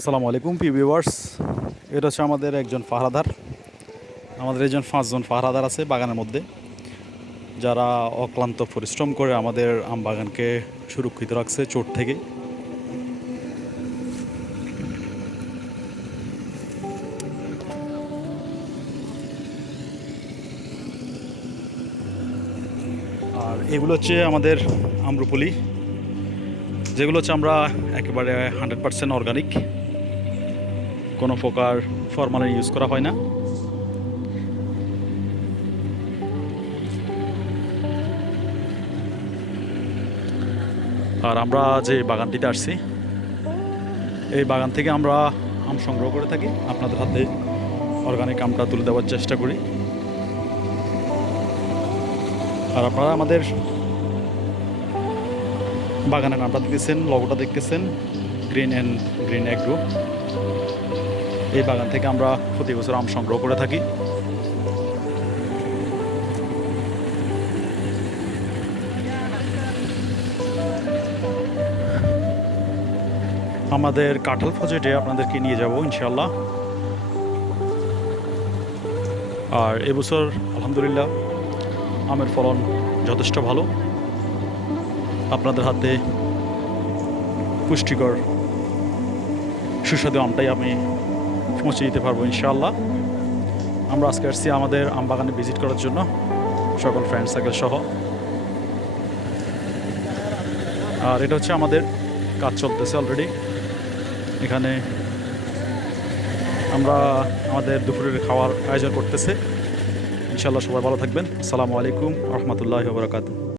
আসসালামু আলাইকুম ভিউয়ার্স। এটা হচ্ছে আমাদের একজন পাহারাদার। আমাদের একজন 5 জন পাহারাদার আছে বাগানের মধ্যে, যারা অক্লান্ত পরিশ্রম করে আমাদের আম বাগানকে সুরক্ষিত রাখছে চোট থেকে। আর এগুলো হচ্ছে আমাদের আম্রপলি, যেগুলো হচ্ছে আমরা একেবারে 100% অর্গানিক, কোনো প্রকার ফরমালিন ইউজ করা হয় না। আর আমরা যে বাগানটিতে আসছি, এই বাগান থেকে আমরা আম সংগ্রহ করে থাকি, আপনাদের হাতে অর্গানিক আমটা তুলে দেওয়ার চেষ্টা করি। আর আপনারা আমাদের বাগানের নামটা দেখতেছেন, লগোটা দেখতেছেন, গ্রিন অ্যাগ্রো। এই বাগান থেকে আমরা প্রতি বছর আম সংগ্রহ করে থাকি। আমাদের কাঁঠাল প্রজেক্টে আপনাদেরকে নিয়ে যাব ইনশাআল্লাহ। আর এবছর আলহামদুলিল্লাহ আমের ফলন যথেষ্ট ভালো। আপনাদের হাতে পুষ্টিকর সুস্বাদু আমটাই আমি পৌঁছে দিতে পারবো ইনশাআল্লাহ। আমরা আজকে আসছি আমাদের আম বাগানে ভিজিট করার জন্য, সকল ফ্রেন্ড সার্কেল সহ। আর এটা হচ্ছে আমাদের কাজ চলতেছে অলরেডি। এখানে আমরা আমাদের দুপুরের খাওয়ার আয়োজন করতেছে। ইনশাআল্লাহ সবাই ভালো থাকবেন। আসসালামু আলাইকুম ওয়া রাহমাতুল্লাহি ওয়া বারাকাতুহু।